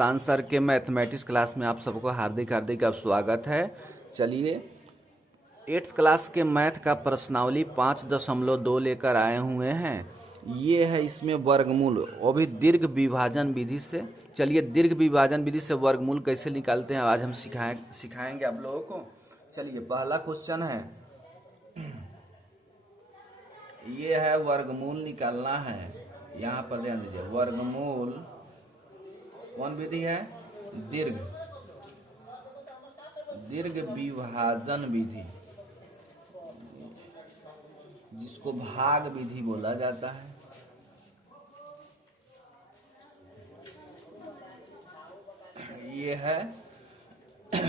Mastan sir के mathematics class में आप सबको हार्दिक हार्दिक स्वागत है। चलिए 8th क्लास के मैथ का प्रश्नावली 5.2 लेकर आए हुए हैं। ये है इसमें वर्गमूल, वो भी दीर्घ विभाजन विधि से। चलिए दीर्घ विभाजन विधि से वर्गमूल कैसे निकालते हैं आज हम सिखाएंगे आप लोगों को। चलिए पहला क्वेश्चन है, ये है वर्गमूल निकालना है। यहाँ पर ध्यान दीजिए, वर्गमूल कौन विधि है? दीर्घ विभाजन विधि, जिसको भाग विधि बोला जाता है। ये है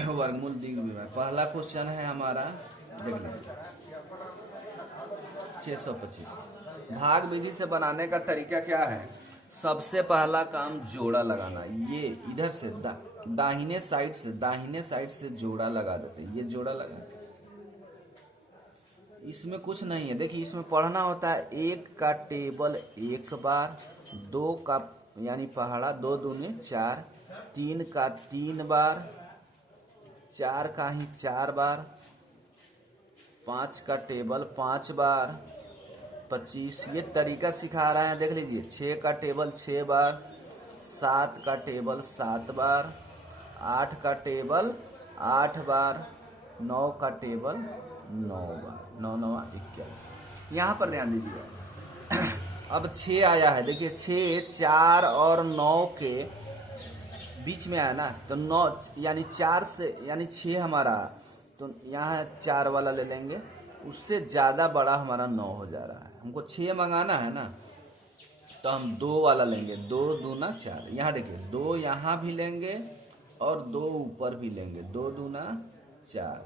वर्गमूल दीर्घ विभाजन। पहला क्वेश्चन है हमारा, देख लीजिए 625। भाग विधि से बनाने का तरीका क्या है? सबसे पहला काम जोड़ा लगाना। ये इधर से दाहिने साइड से जोड़ा लगा देते हैं। ये जोड़ा लगा, इसमें कुछ नहीं है। देखिए इसमें पढ़ना होता है 1 का टेबल 1 बार, 2 का यानी पहाड़ा 2 दूनी 4, 3 का 3 बार, 4 का ही 4 बार, 5 का टेबल 5 बार, 25। ये तरीका सिखा रहे हैं, देख लीजिए। 6 का टेबल 6 बार, 7 का टेबल 7 बार, 8 का टेबल 8 बार, 9 का टेबल 9 बार, 9 9 21। यहाँ पर ध्यान दीजिए अब 6 आया है। देखिए 6 4 और 9 के बीच में आया ना, तो 9 यानी 4 से यानी 6 हमारा, तो यहाँ 4 वाला ले लेंगे। उससे ज़्यादा बड़ा हमारा 9 हो जा रहा है। हमको 6 मंगाना है ना, तो हम 2 वाला लेंगे। 2 दूना 4। यहाँ देखिए 2 यहाँ भी लेंगे और 2 ऊपर भी लेंगे। 2 दूना 4।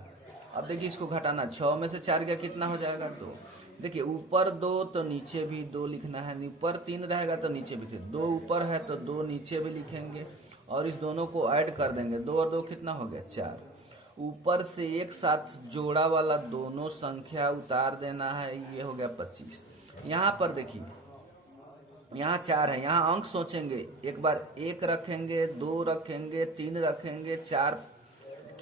अब देखिए इसको घटाना, 6 में से 4 गया कितना हो जाएगा? 2। देखिए ऊपर 2 तो नीचे भी 2 लिखना है। ऊपर 3 रहेगा तो नीचे भी 3। 2 ऊपर है तो 2 नीचे भी लिखेंगे और इस दोनों को ऐड कर देंगे। 2 और 2 कितना हो गया? 4। ऊपर से एक साथ जोड़ा वाला दोनों संख्या उतार देना है। ये हो गया 25। यहाँ पर देखिए, यहाँ 4 है, यहाँ अंक सोचेंगे। एक बार 1 रखेंगे, 2 रखेंगे, 3 रखेंगे, 4।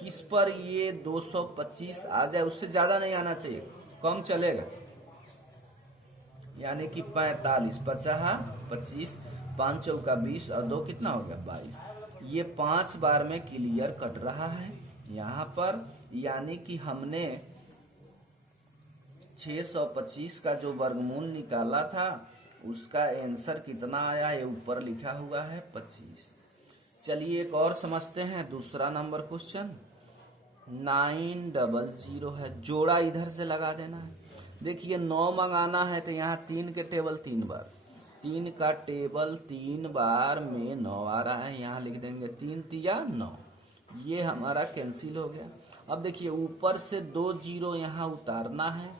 किस पर ये 225 आ जाए, उससे ज्यादा नहीं आना चाहिए, कम चलेगा। यानी कि 45, 50 25, 5 चौका 20 और 2 कितना हो गया? 22। ये 5 बार में क्लियर कट रहा है यहाँ पर। यानी कि हमने 625 का जो वर्गमूल निकाला था, उसका आंसर कितना आया है? ऊपर लिखा हुआ है 25। चलिए एक और समझते हैं, दूसरा नंबर क्वेश्चन 900 है। जोड़ा इधर से लगा देना है। देखिए 9 मंगाना है तो यहाँ 3 के टेबल 3 बार, 3 का टेबल 3 बार में 9 आ रहा है। यहाँ लिख देंगे 3 तिया 9। ये हमारा कैंसिल हो गया। अब देखिए ऊपर से 2 जीरो यहाँ उतारना है।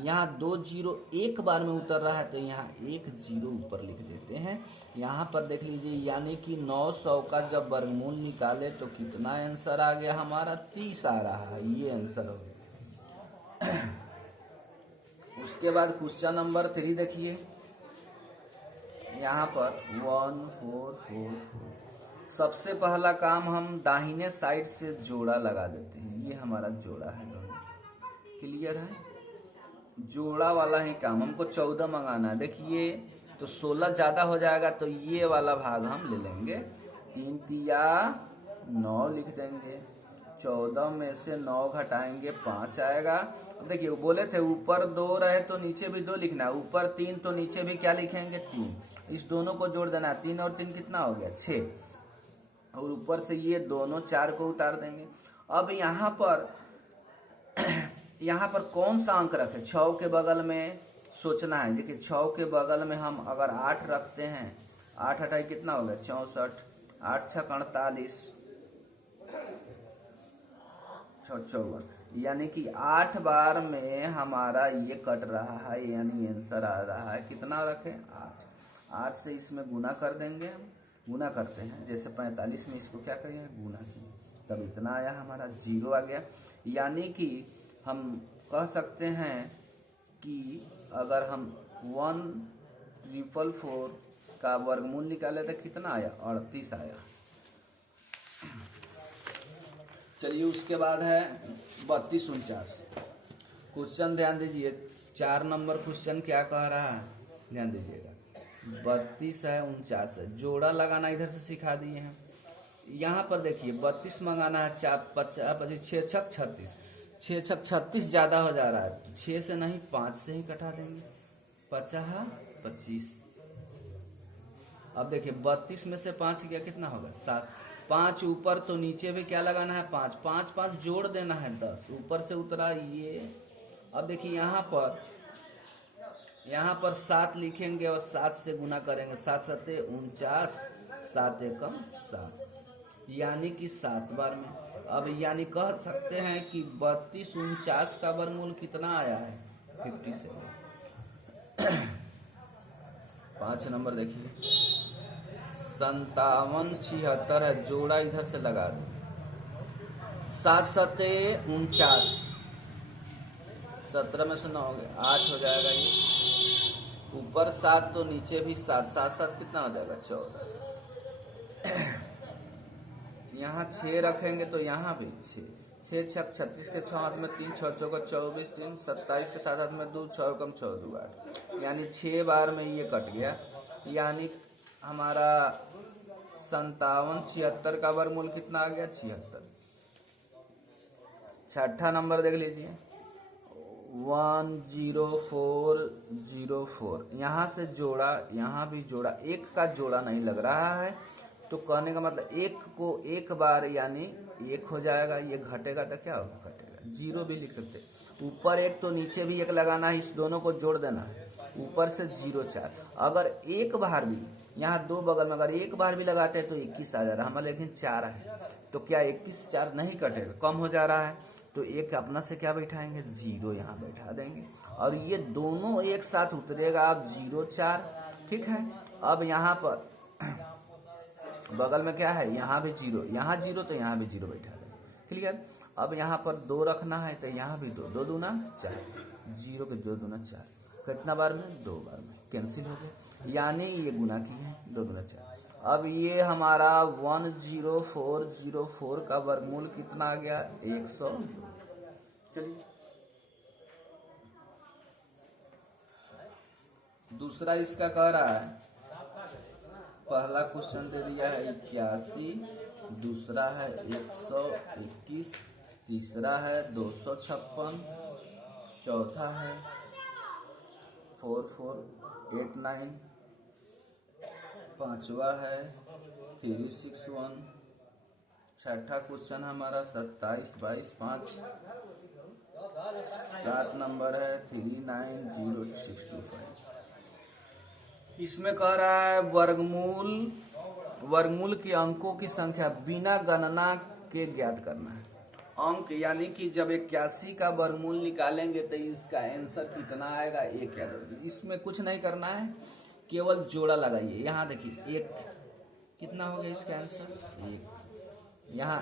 यहाँ 2 जीरो एक बार में उतर रहा है तो यहाँ 1 जीरो ऊपर लिख देते हैं। यहाँ पर देख लीजिए, यानी कि 900 का जब वर्गमूल निकाले तो कितना आंसर आ गया हमारा? 30 आ रहा है। ये आंसर हो गया। उसके बाद क्वेश्चन नंबर 3 देखिए, यहाँ पर 1444। सबसे पहला काम हम दाहिने साइड से जोड़ा लगा देते हैं। ये हमारा जोड़ा है, क्लियर है? जोड़ा वाला ही काम। हमको 14 मंगाना है। देखिए तो 16 ज्यादा हो जाएगा तो ये वाला भाग हम ले लेंगे। 3 तिया 9 लिख देंगे। 14 में से 9 घटाएंगे 5 आएगा। अब देखिए वो बोले थे ऊपर 2 रहे तो नीचे भी 2 लिखना है। ऊपर 3 तो नीचे भी क्या लिखेंगे? 3। इस दोनों को जोड़ देना है। 3 और 3 कितना हो गया? 6। और ऊपर से ये दोनों 4 को उतार देंगे। अब यहाँ पर कौन सा अंक रखे? 6 के बगल में सोचना है। देखिए 6 के बगल में हम अगर 8 रखते हैं, 8 हटाई कितना हो गया? 64। 8 6 48, 54। यानी कि 8 बार में हमारा ये कट रहा है। यानी आंसर आ रहा है कितना रखे? 8। 8 से इसमें गुना कर देंगे। हम गुना करते हैं, जैसे 45 में इसको क्या करेंगे? गुना किए, तब इतना आया हमारा, 0 आ गया। यानी कि हम कह सकते हैं कि अगर हम 1444 का वर्गमूल निकाले तो कितना आया? 38 आया। चलिए उसके बाद है 3249। क्वेश्चन ध्यान दीजिए, 4 नंबर क्वेश्चन क्या कह रहा है, ध्यान दीजिएगा। 32 है, 49 है, जोड़ा लगाना इधर से सिखा दिए हैं। यहाँ पर देखिए 32 मंगाना है, 4 50 25 6 छक 36, 6 छक 36 ज्यादा हो जा रहा है, 6 से नहीं 5 से ही कटा देंगे, 50 25। अब देखिए 32 में से 5 गया कितना होगा 7, 5 ऊपर तो नीचे भी क्या लगाना है 5, 5 5 जोड़ देना है 10, ऊपर से उतरा ये। अब देखिए यहाँ पर 7 लिखेंगे और 7 से गुना करेंगे, 7 सते 49, 7 एकम 7, यानी कि 7 बार में। अब यानी कह सकते हैं कि 32 49 का वर्गमूल कितना आया है 57। 5 नंबर देखिए 57 76 है, जोड़ा इधर से लगा दो, 7 सते 49, 17 में से 9 हो गया 8 हो जाएगा ये, ऊपर 7 तो नीचे भी 7, 7 7 कितना हो जाएगा 14। यहाँ 6 रखेंगे तो यहाँ भी 6, 6 छक 36 के 6 हाथ में 3, 6 चौका 24, 3 27 के 7 हाथ में 2, 6 कम 6 2 8, यानी 6 बार में ये कट गया। यानी हमारा 57 76 का वर्गमूल कितना आ गया 76। छठा नंबर देख लीजिए 10404, यहाँ से जोड़ा यहाँ भी जोड़ा, एक का जोड़ा नहीं लग रहा है, तो कहने का मतलब एक को एक बार यानी 1 हो जाएगा, ये घटेगा तो क्या होगा घटेगा, 0 भी लिख सकते। ऊपर 1 तो नीचे भी 1 लगाना है, इस दोनों को जोड़ देना है, ऊपर से 0 4। अगर एक बार भी यहाँ 2 बगल में अगर एक बार भी लगाते हैं तो 21 आ जा रहा है हमारा, लेकिन 4 है तो क्या 21 4 नहीं कटेगा, कम हो जा रहा है, तो एक अपना से क्या बैठाएंगे 0 यहाँ बैठा देंगे, और ये दोनों एक साथ उतरेगा आप 0 4, ठीक है। अब यहाँ पर बगल में क्या है, यहाँ भी 0, यहाँ 0 तो यहाँ भी 0 बैठा देंगे, क्लियर। अब यहाँ पर 2 रखना है तो यहाँ भी 2, 2 दूना 4, 0 के 2 दूना 4, कितना बार में 2 बार में, कैंसिल हो गया, यानी ये गुना किए हैं 2 दूना 4। अब ये हमारा 10404 का वर्गमूल कितना आ गया 102। चलिए दूसरा इसका कह रहा है, पहला क्वेश्चन दे दिया है 81, दूसरा है 121, तीसरा है 256, चौथा है 4489, पांचवा है 361, छठा क्वेश्चन हमारा 27 22 5, 7 नंबर है 39065। इसमें कह रहा है वर्गमूल के अंकों की संख्या बिना गणना के ज्ञात करना है। अंक यानी कि जब 81 का वर्गमूल निकालेंगे तो इसका आंसर कितना आएगा 1 याद रखिए। इसमें कुछ नहीं करना है, केवल जोड़ा लगाइए। यहाँ देखिए 1 कितना हो गया इसका आंसर 1, यहाँ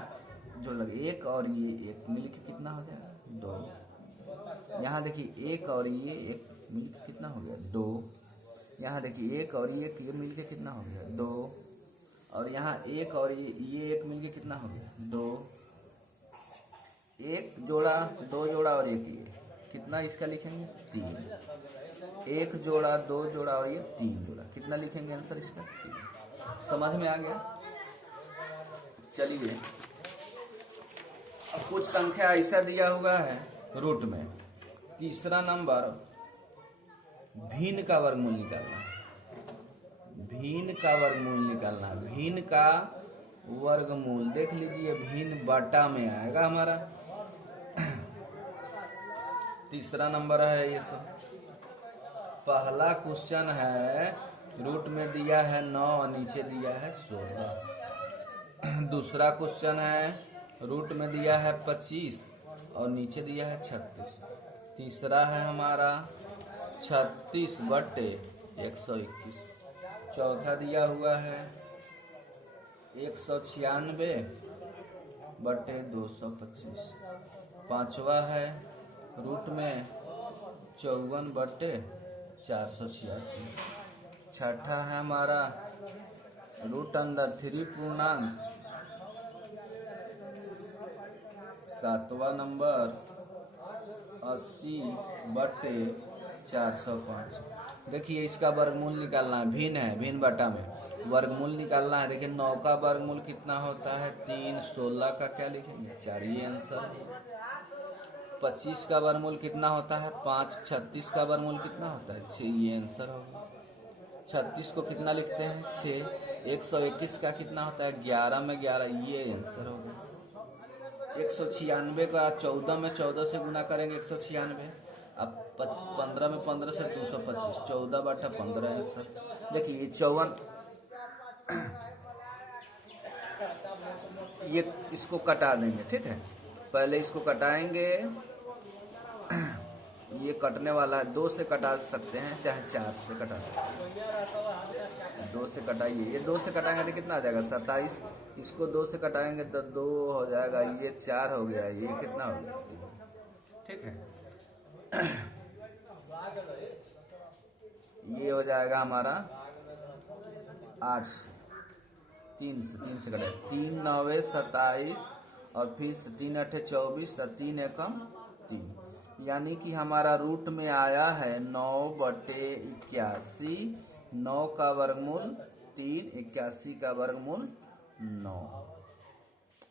जोड़ लगे 1 और ये 1 मिलके कितना हो जाएगा 2। यहाँ देखिए 1 और ये 1 मिलके कितना हो गया 2। यहाँ देखिए 1 और ये 1 मिलके कितना हो गया 2, और यहाँ 1 और ये 1 मिलके कितना हो गया 2। 1 जोड़ा 2 जोड़ा और 1 ये कितना इसका लिखेंगे 3। 1 जोड़ा 2 जोड़ा और ये 3 जोड़ा, कितना लिखेंगे आंसर इसका 3। समझ में आ गया। चलिए अब कुछ संख्या ऐसा दिया हुआ है रूट में, तीसरा नंबर भिन्न का वर्गमूल निकालना है। भिन्न का वर्गमूल निकालना है, भिन्न का वर्गमूल देख लीजिए, भिन्न बटा में आएगा हमारा। तीसरा नंबर है ये सब। पहला क्वेश्चन है रूट में दिया है 9 और नीचे दिया है 16। दूसरा क्वेश्चन है रूट में दिया है 25 और नीचे दिया है 36। तीसरा है हमारा 36 बटे 121। चौथा दिया हुआ है 196 बटे 225। पांचवा है रूट में 54 बटे 486। छठा है हमारा रूट अंदर 3 पूर्णांक सातवां नंबर 80/405। देखिए इसका वर्गमूल निकालना है, भिन्न है, भिन्न बटा में वर्गमूल निकालना है। देखिए 9 का वर्गमूल कितना होता है 3, 16 का क्या लिखेंगे 4, ये आंसर। 25 का वर्गमूल कितना होता है 5, 36 का वर्गमूल कितना होता है 6, ये आंसर होगा। 36 को कितना लिखते हैं 6। 121 का कितना होता है 11 में 11, ये आंसर होगा। 196 का 14 में 14 से गुना करेंगे 196। अब 15 में 15 से 225, 14/15 आंसर। देखिए ये 54, ये इसको कटा देंगे, ठीक है। पहले इसको कटाएंगे, ये कटने वाला है, 2 से कटा सकते हैं चाहे 4 से कटा सकते हैं। 2 से कटाइए, ये 2 से कटाएंगे तो कितना आ जाएगा 27। इसको 2 से कटाएंगे तो 2 हो जाएगा, ये 4 हो गया, ये कितना हो गया, ठीक है। ये हो जाएगा हमारा 8 से 3 से कटाए, 3 9 27 और फिर 3 8 24 तो 3 एकम 3, यानी कि हमारा रूट में आया है 9/81। 9 का वर्गमूल 3, 81 का वर्गमूल 9।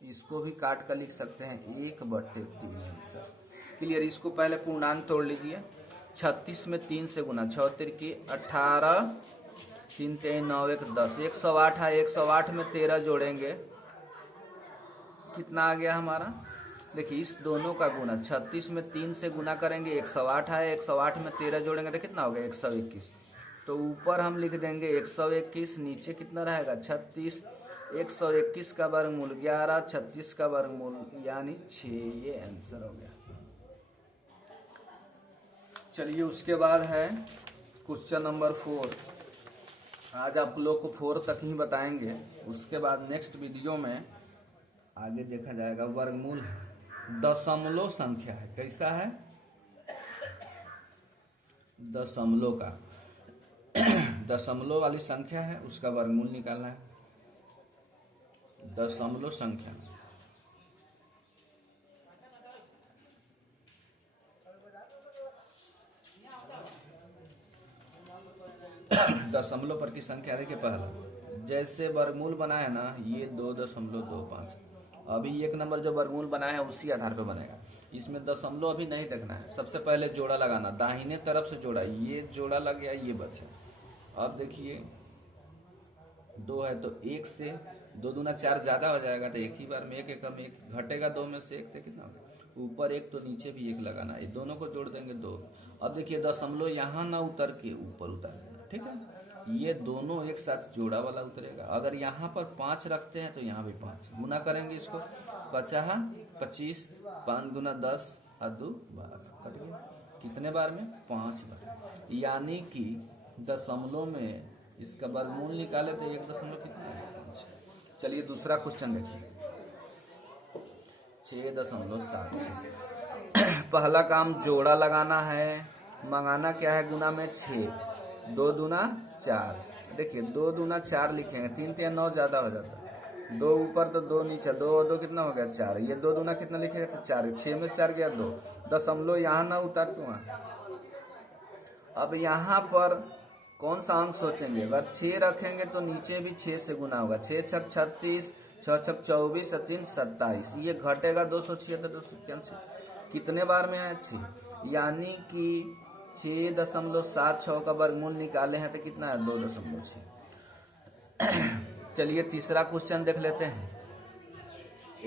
इसको भी काट कर लिख सकते हैं 1/3 आंसर। क्लियर। इसको पहले पूर्णांक तोड़ लीजिए। 36 में 3 से गुना, 6 तिरकी 18, 3 3 9 1 10, 108 है। 108 में 13 जोड़ेंगे कितना आ गया हमारा, देखिए इस दोनों का गुना 36 में 3 से गुना करेंगे 108 है। 108 में 13 जोड़ेंगे तो कितना हो गया 121। तो ऊपर हम लिख देंगे 121, नीचे कितना रहेगा 36। 121 का वर्गमूल 11, 36 का वर्गमूल यानी 6, ये आंसर हो गया। चलिए उसके बाद है क्वेश्चन नंबर 4। आज आप लोग को 4 तक ही बताएंगे, उसके बाद नेक्स्ट वीडियो में आगे देखा जाएगा। वर्गमूल दशमलव संख्या है, कैसा है दशमलव का दशमलव वाली संख्या है, उसका वर्गमूल निकालना है। दशमलव संख्या दशमलव पर की संख्या देखिए, पहला जैसे वर्गमूल बनाया ना ये 2.25, अभी 1 नंबर जो वर्गमूल बनाया है उसी आधार पर बनेगा। इसमें दशमलव अभी नहीं देखना है, सबसे पहले जोड़ा लगाना, दाहिने तरफ से जोड़ा, ये जोड़ा लग गया, ये बचे। अब देखिए 2 है तो 1 से 2 दूना 4 ज्यादा हो जाएगा, तो एक ही बार में 1 एकम 1 घटेगा, 2 में से 1 तो कितना होगा ऊपर 1 तो नीचे भी 1 लगाना, ये दोनों को जोड़ देंगे 2। अब देखिए दशमलव यहाँ ना उतर के ऊपर उतर देना, ठीक है। ये दोनों एक साथ जोड़ा वाला उतरेगा। अगर यहाँ पर 5 रखते हैं तो यहाँ भी 5 गुना करेंगे इसको, 50 25, 5 दूना 10 और 2 12, कट गया। कितने बार में 5 बार, यानी कि दशमलव में इसका वर्गमूल निकाले तो 1 कितना है 5। चलिए दूसरा क्वेश्चन देखिए 6.76। पहला काम जोड़ा लगाना है, मंगाना क्या है गुना में 6, 2 दूना 4। देखिए 2 दूना 4 लिखेंगे, 3 3 9 ज्यादा हो जाता है, 2 ऊपर तो 2 नीचे, 2 2 कितना हो गया 4। ये 2 दूना कितना लिखेगा तो 4, 6 में 4 गया 2, दशमलव यहाँ ना उतर तो वहाँ। अब यहाँ पर कौन सा अंक सोचेंगे, अगर 6 रखेंगे तो नीचे भी 6 से गुना होगा, 6 छक 36, 6 छक 24 और 3 27, ये घटेगा 276, 286। कितने बार में आया 6, यानी कि 6.76 का वर्गमूल निकाले हैं तो कितना है 2.6। चलिए तीसरा क्वेश्चन देख लेते हैं।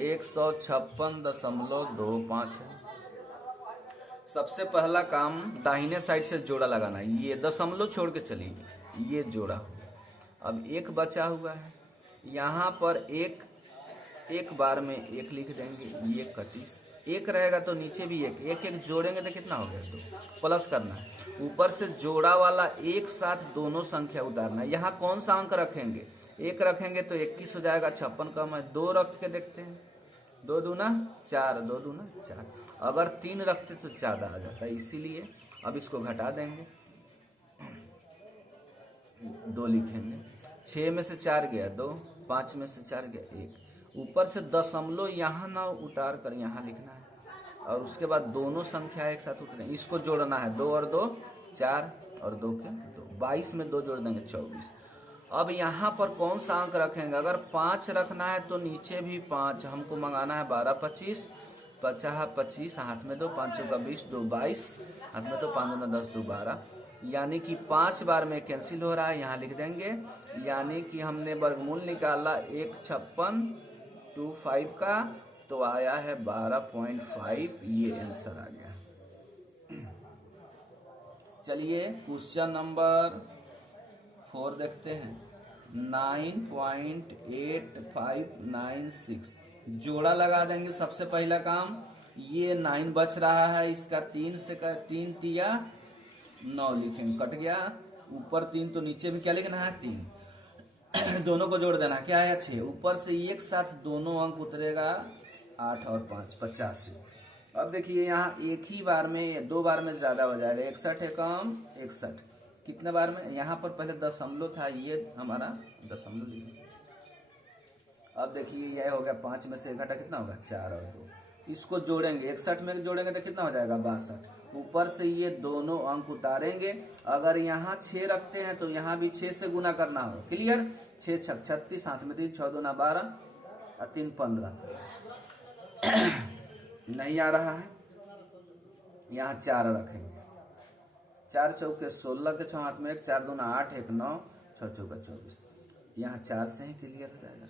156.25 है। सबसे पहला काम दाहिने साइड से जोड़ा लगाना है, ये दशमलव छोड़ के चलिए, ये जोड़ा। अब 1 बचा हुआ है, यहाँ पर एक बार में 1 लिख देंगे, ये 31। 1 रहेगा तो नीचे भी 1 1 जोड़ेंगे तो कितना हो गया 2, प्लस करना है। ऊपर से जोड़ा वाला एक साथ दोनों संख्या उतारना है। यहाँ कौन सा अंक रखेंगे, 1 रखेंगे तो 21 हो जाएगा, 56 कम है, 2 रख के देखते हैं, 2 दूना 4, 2 दूना 4। अगर 3 रखते तो ज्यादा आ जाता है, इसीलिए अब इसको घटा देंगे, 2 लिखेंगे। 6 में से 4 गया 2, 5 में से 4 गया 1, ऊपर से दशमलव यहाँ ना उतार कर यहाँ लिखना है, और उसके बाद दोनों संख्या एक साथ उतरे, इसको जोड़ना है। 2 और 2 4 और 2 के 2, 22 में 2 जोड़ देंगे 24। अब यहाँ पर कौन सा अंक रखेंगे? अगर 5 रखना है तो नीचे भी 5 हमको मंगाना है। 12 25 50 25, हाथ में 2, 5 चौका 20, 2 22, हाथ में 2, 5 दूना 10, 2 12, यानी कि 5 बार में कैंसिल हो रहा है, यहाँ लिख देंगे। यानी कि हमने वर्गमूल निकाला 15625 का, तो आया है 12.5, ये आंसर आ गया। चलिए क्वेश्चन नंबर 4 देखते हैं। 9.8596 जोड़ा लगा देंगे। सबसे पहला काम, ये 9 बच रहा है, इसका 3 से 3 तिया 9 लिखेंगे, कट गया। ऊपर 3 तो नीचे भी क्या लिखना है? 3 दोनों को जोड़ देना, क्या है? 6। ऊपर से एक साथ दोनों अंक उतरेगा 8 और 5 85। अब देखिए यहाँ एक ही बार में 2 बार में ज्यादा हो जाएगा। 61 है कम 61, कितने बार में? यहाँ पर पहले दशमलव था, ये हमारा दशमलव लिखा। अब देखिए यह हो गया 5 में से 1 घटा, कितना होगा? 4 और 2। इसको जोड़ेंगे, 61 में जोड़ेंगे तो कितना हो जाएगा? 62। ऊपर से ये दोनों अंक उतारेंगे। अगर यहाँ 6 रखते हैं तो यहाँ भी 6 से गुना करना हो। क्लियर? 6 6 36, हाथ में 3, 6 दूना 12 और 3 15। नहीं आ रहा है, यहाँ 4 रखेंगे। 4 चौके 16 के 6, हाथ में 1, 4 दूना 8, 1 9, 6 चौका 24। यहाँ 4 से ही क्लियर हो जाएगा।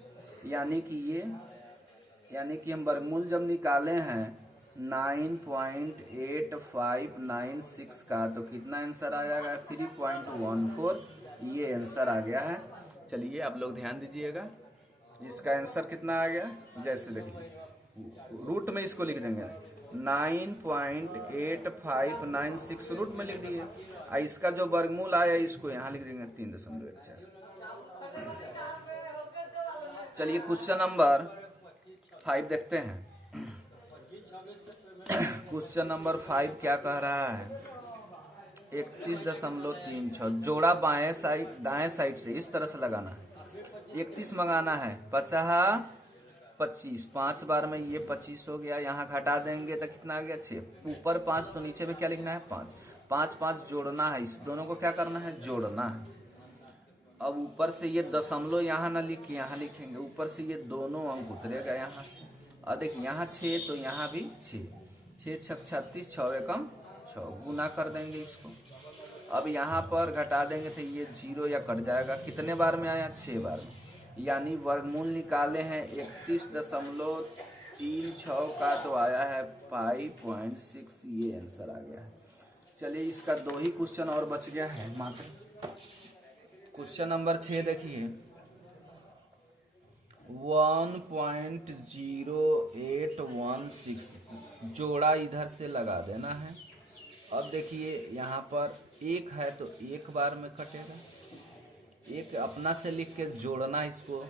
यानी कि हम वर्गमूल जब निकाले हैं 9.8596 का, तो कितना आंसर आ जाएगा? 3.14, ये आंसर आ गया है। चलिए आप लोग ध्यान दीजिएगा, इसका आंसर कितना आ गया? जैसे देखिए रूट में इसको लिख देंगे, 9.8596 रूट में लिख दिए, और इसका जो वर्गमूल आया इसको यहाँ लिख देंगे 3.14। चलिए क्वेश्चन नंबर 5 देखते हैं। क्वेश्चन नंबर 5 क्या कह रहा है? 31.36 जोड़ा बाएं साइड दाएं साइड से इस तरह से लगाना है। 31 मंगाना है, 50 25, 5 बार में ये 25 हो गया। यहाँ घटा देंगे तो कितना आ गया? 6। ऊपर 5 तो नीचे में क्या लिखना है? 5 5 5 जोड़ना है, इस दोनों को क्या करना है? जोड़ना है। अब ऊपर से ये दशमलव यहाँ ना लिख के यहाँ लिखेंगे, ऊपर से ये दोनों अंक उतरेगा यहाँ से। और देखिए यहाँ 6 तो यहाँ भी 6, 6 6 36, 6 एकम 6, गुना कर देंगे इसको। अब यहाँ पर घटा देंगे तो ये 0 या कट जाएगा। कितने बार में आया? 6 बार में। यानी वर्गमूल निकाले हैं 31.36 का, तो आया है 5.6, ये आंसर आ गया है। चलिए इसका 2 ही क्वेश्चन और बच गया है मात्र। क्वेश्चन नंबर 6 देखिए, 1.0816 जोड़ा इधर से लगा देना है। अब देखिए यहाँ पर 1 है तो 1 बार में कटेगा। 1 अपना से लिख के जोड़ना इसको,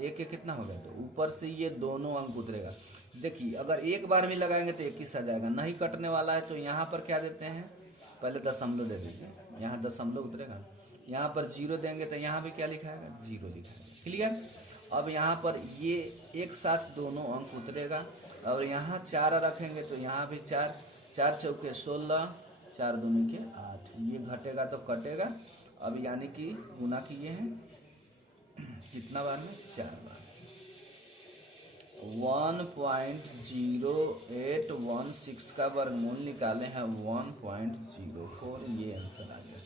1 कितना होगा? तो ऊपर से ये दोनों अंक उतरेगा। देखिए अगर 1 बार में लगाएंगे तो 21 आ जाएगा, नहीं कटने वाला है तो यहाँ पर क्या देते हैं? पहले दशमलव दे दीजिए, यहाँ दशमलव उतरेगा। यहाँ पर 0 देंगे तो यहाँ भी क्या लिखाएगा? 0 लिखाएगा। क्लियर? अब यहाँ पर ये एक साथ दोनों अंक उतरेगा, और यहाँ 4 रखेंगे तो यहाँ भी 4, 4 चौके 16, 4 दूनी के 8, ये घटेगा तो कटेगा। अब यानी कि गुना किए हैं कितना बार में? 4 बार। 1.0816 का वर्गमूल निकाले हैं 1.04, ये आंसर आ गया।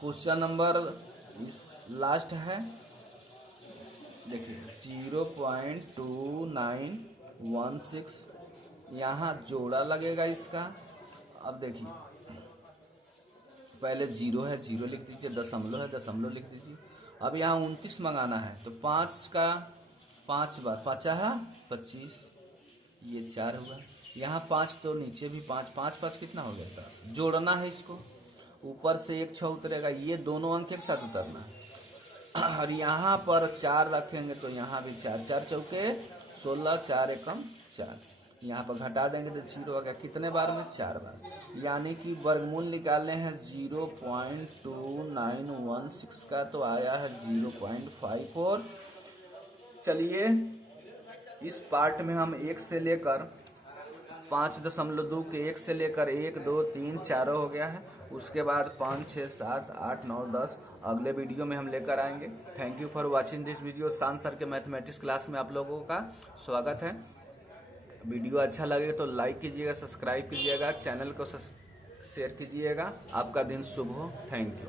क्वेश्चन नंबर इस लास्ट है, देखिए 0.2916, यहाँ जोड़ा लगेगा इसका। अब देखिए पहले 0 है, 0 लिख दीजिए, दशमलव है, दशमलव लिख दीजिए। अब यहाँ 29 मंगाना है तो 5 का 5 बार, 50 25, ये 4 हुआ। यहाँ 5 तो नीचे भी 5, 5 5 कितना हो गया? 10। जोड़ना है इसको, ऊपर से 1 6 उतरेगा, ये दोनों अंक एक साथ उतरना है। और यहाँ पर 4 रखेंगे तो यहाँ भी 4, 4 चौके 16, 4 एकम 4, यहाँ पर घटा देंगे तो 0 हो गया। कितने बार में? 4 बार। यानी कि वर्गमूल निकाले हैं 0.2916 का, तो आया है 0.54। चलिए इस पार्ट में हम 1 से लेकर 5.2 के 1 से लेकर 1, 2, 3, 4 हो गया है। उसके बाद 5, 6, 7, 8, 9, 10 अगले वीडियो में हम लेकर आएंगे। Thank you for watching this video. शान सर के मैथमेटिक्स क्लास में आप लोगों का स्वागत है। वीडियो अच्छा लगे तो लाइक कीजिएगा, सब्सक्राइब कीजिएगा, चैनल को शेयर कीजिएगा। आपका दिन शुभ हो। Thank you.